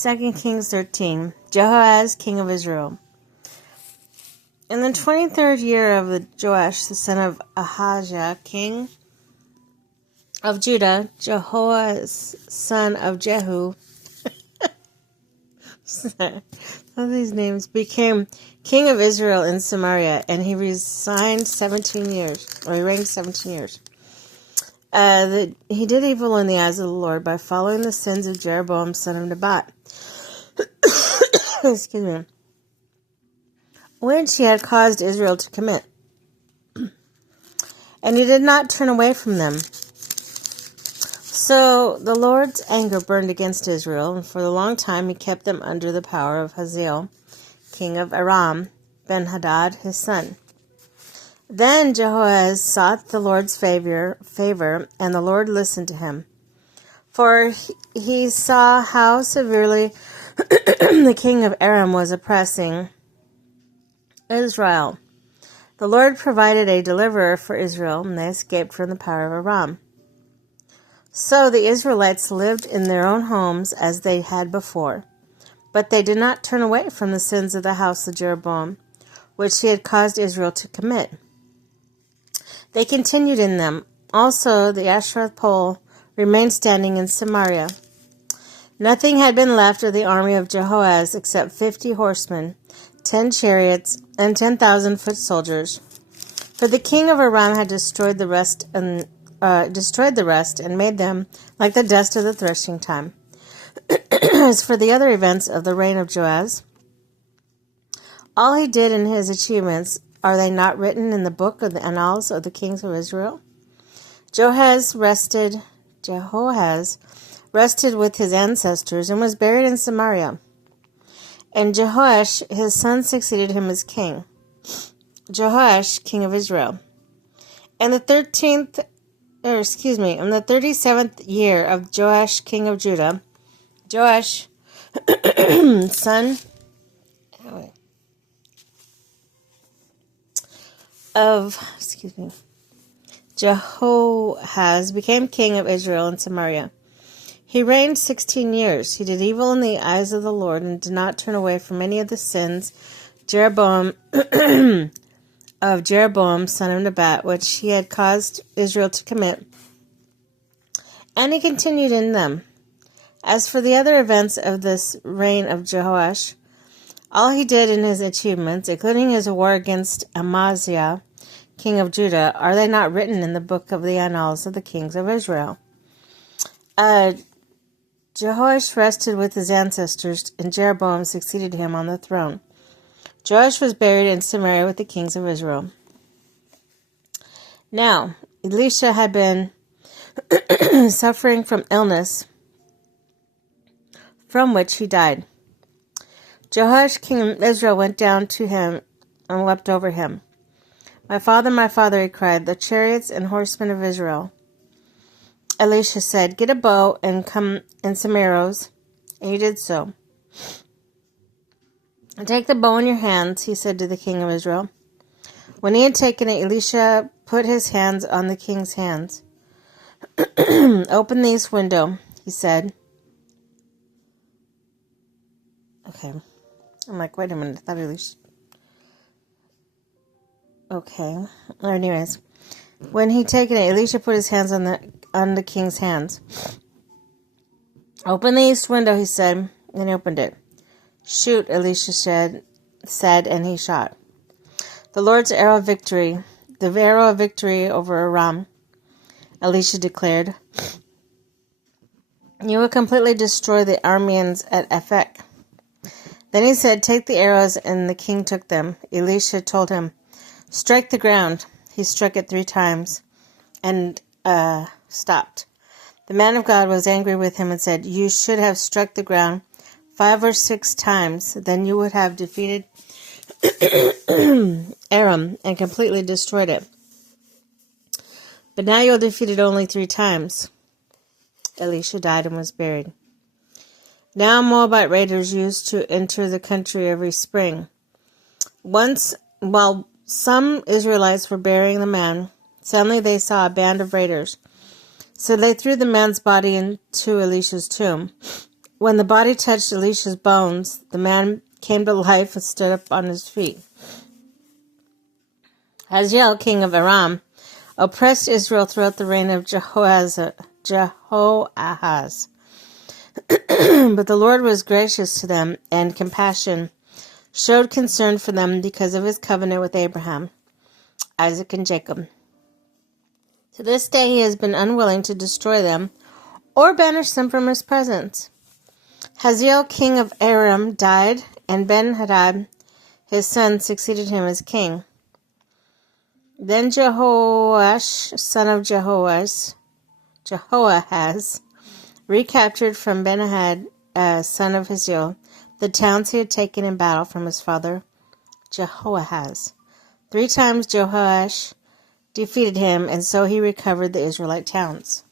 2 Kings 13. Jehoahaz, king of Israel. In the 23rd year of Joash, the son of Ahaziah, king of Judah, Jehoahaz, son of Jehu, all these names, became king of Israel in Samaria, and he reigned 17 years. He did evil in the eyes of the Lord by following the sins of Jeroboam, son of Nebat. Excuse me. Which he had caused Israel to commit. And he did not turn away from them. So the Lord's anger burned against Israel, and for a long time he kept them under the power of Hazael, king of Aram, Ben-Hadad, his son. Then Jehoahaz sought the Lord's favor, and the Lord listened to him. For he saw how severely the king of Aram was oppressing Israel. The Lord provided a deliverer for Israel, and they escaped from the power of Aram. So the Israelites lived in their own homes as they had before. But they did not turn away from the sins of the house of Jeroboam, which he had caused Israel to commit. They continued in them. Also the Asherah pole remained standing in Samaria. Nothing had been left of the army of Jehoahaz except 50 horsemen, 10 chariots, and 10,000 foot soldiers. For the king of Aram had destroyed the rest and made them like the dust of the threshing time. As for the other events of the reign of Joaz, all he did and his achievements, are they not written in the book of the annals of the kings of Israel? Jehoahaz rested with his ancestors and was buried in Samaria. And Jehoash, his son, succeeded him as king. Jehoash, king of Israel. In the 37th year of Joash, king of Judah, Joash, son of Jehoahaz, became king of Israel in Samaria. He reigned 16 years. He did evil in the eyes of the Lord and did not turn away from any of the sins Jeroboam of Jeroboam, son of Nebat, which he had caused Israel to commit. And he continued in them. As for the other events of this reign of Jehoash, all he did in his achievements, including his war against Amaziah, king of Judah, are they not written in the book of the annals of the kings of Israel? Jehoash rested with his ancestors, and Jeroboam succeeded him on the throne. Joash was buried in Samaria with the kings of Israel. Now, Elisha had been suffering from illness, from which he died. Jehoash, king of Israel, went down to him and wept over him. My father, he cried, the chariots and horsemen of Israel. Elisha said, get a bow and come and some arrows. And he did so. Take the bow in your hands, he said to the king of Israel. When he had taken it, Elisha put his hands on the king's hands. Open the east window, he said. Okay. I'm like, wait a minute, I thought Elisha... Okay. Anyways. When he'd taken it, Elisha put his hands on the king's hands. Open the east window, he said, and he opened it. Shoot, Elisha said, and he shot. The Lord's arrow of victory, the arrow of victory over Aram, Elisha declared. You will completely destroy the Arameans at Aphek. Then he said, take the arrows, and the king took them. Elisha told him, strike the ground. He struck it 3 times and stopped. The man of God was angry with him and said, you should have struck the ground 5 or 6 times. Then you would have defeated Aram and completely destroyed it. But now you'll defeat it only 3 times. Elisha died and was buried. Now Moabite raiders used to enter the country every spring. Once, while some Israelites were burying the man, suddenly they saw a band of raiders. So they threw the man's body into Elisha's tomb. When the body touched Elisha's bones, the man came to life and stood up on his feet. Hazael, king of Aram, oppressed Israel throughout the reign of Jehoahaz. But the Lord was gracious to them and compassion, showed concern for them because of his covenant with Abraham, Isaac, and Jacob. To this day he has been unwilling to destroy them or banish them from his presence. Hazael, king of Aram, died, and Ben-Hadad, his son, succeeded him as king. Then Jehoash, son of Jehoahaz, recaptured from Ben-Hadad, son of Hazael, the towns he had taken in battle from his father Jehoahaz. 3 times Jehoash defeated him, and so he recovered the Israelite towns.